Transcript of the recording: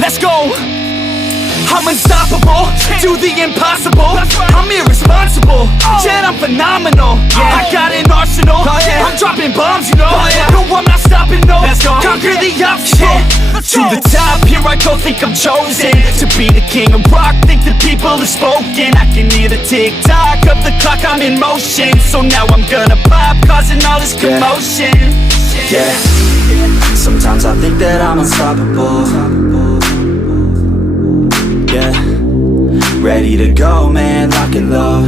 Let's go. I'm unstoppable, do the impossible. I'm irresponsible, yet I'm phenomenal. I got an arsenal, I'm dropping bombs, you know. No, I'm not stopping, no. Conquer the obstacle. To the top, here I go, think I'm chosen to be the king of rock, think the people have spoken. I can hear the tick-tock of the clock, I'm in motion. So now I'm gonna pop, causing all this commotion. Yeah, sometimes I think that I'm unstoppable. Yeah, ready to go, man, lock it low.